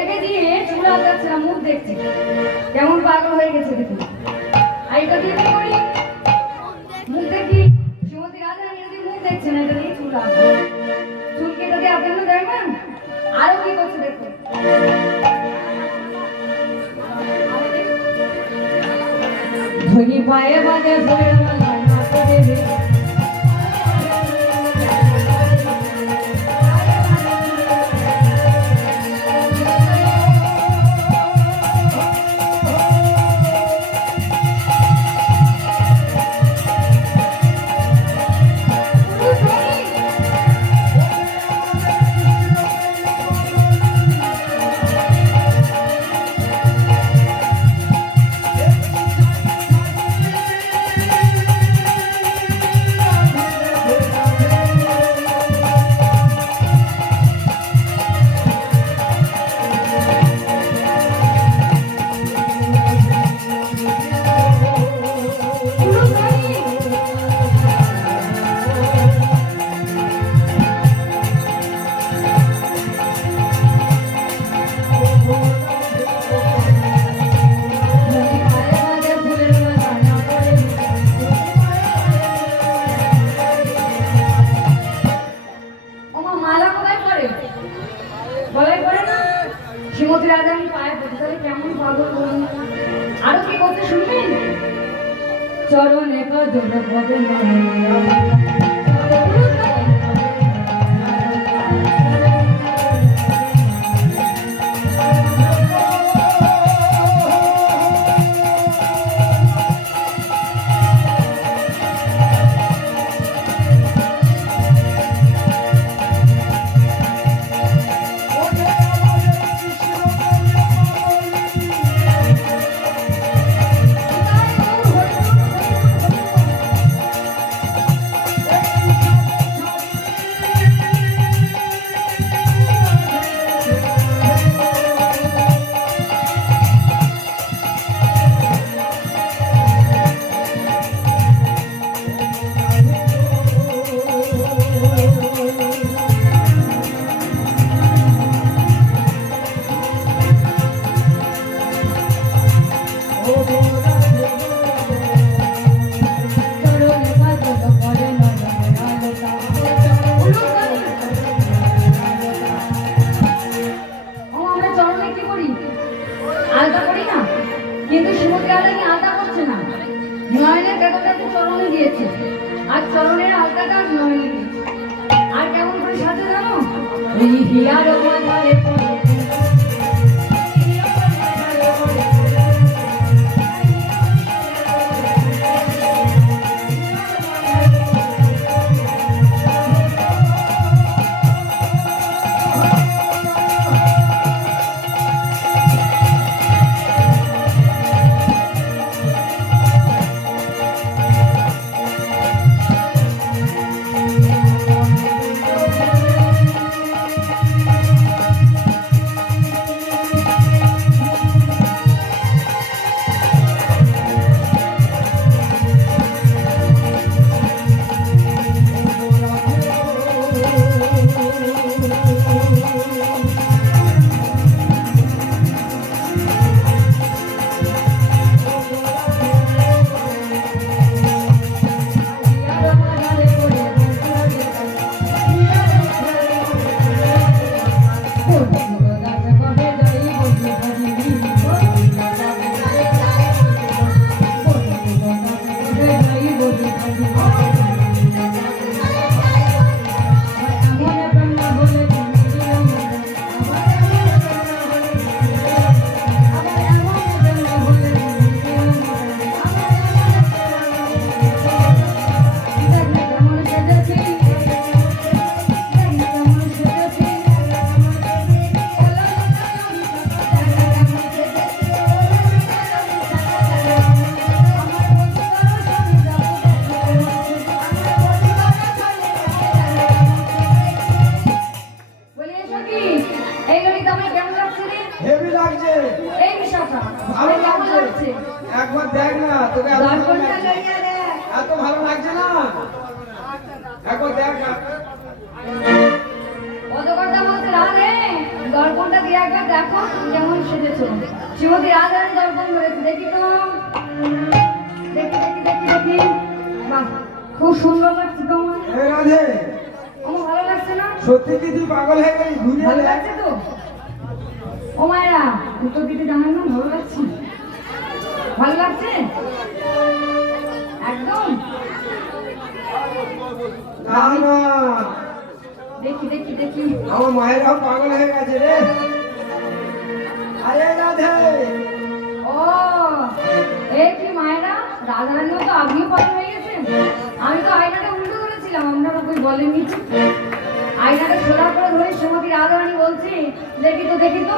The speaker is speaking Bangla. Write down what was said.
এইটাকে দিয়ে চুল আঁচাচ্ছে না, মুখ দেখছে কেমন পাগল হয়ে গেছে দেখি। আর এটা দিয়ে কি করি? মুখ দেখি। শ্রীমতী রাধারানী যদি মুখ দেখছে না, এটা দিয়ে চুল আঁচে। চুলকে এটা দিয়ে আঁচানো যায় না? আরো কি করছে দেখো। ধনী পায়ে বাজে ফুলের মালা নাচতে দেবে। শ্রীমতী রাধারানী পায়ে পড়ে, তাহলে কেমন পাগল বলুন। আরো কি করতে শুনবেন? চরণে কদম পদে কিন্তু শ্রীমতী রাধারানী আলতা করছে না, নয়নের কাঁটাটা চরণে দিয়েছে, আর চরণের আলতাটা নয়নে দিয়েছে। আর কেমন করে সাথে জানো? হিয়ার মাঝারে একবার দেখ না তোকে এত ভালো লাগছে না, একবার দেখ না। দর্পণটা দিয়ে একবার দেখো। ধরেছো, শ্রীমতী রাধারানী দর্পণ ধরেছে, দেখি তো, দেখি দেখি দেখি দেখি, বাহ খুব সুন্দর লাগছে তোমার। এই রাধে, আমার ভালো লাগছে না? সত্যি কি তুই পাগল হয়ে গেলি? ঘুরিয়ে ভালো দেখ। লাগছে তো? ও মায়েরা উত্তর দিতে জানেন না? ভালো লাগছে, ভালো লাগছে একদম। না না, দেখি দেখি দেখি, আমার মায়েরাও পাগল হয়ে গেছে রে। আরে রাধে, ও এই কি মায়েরা, রাধারানীও তো আপনিও পাগল হয়ে গেছেন। আমি তো আয়নাটা উল্টো করেছিলাম, আপনারা কই বলেননি তো। আয়নাটা সোজা করে ধরে শ্রীমতী রাধারানী বলছি, দেখি তো দেখি তো,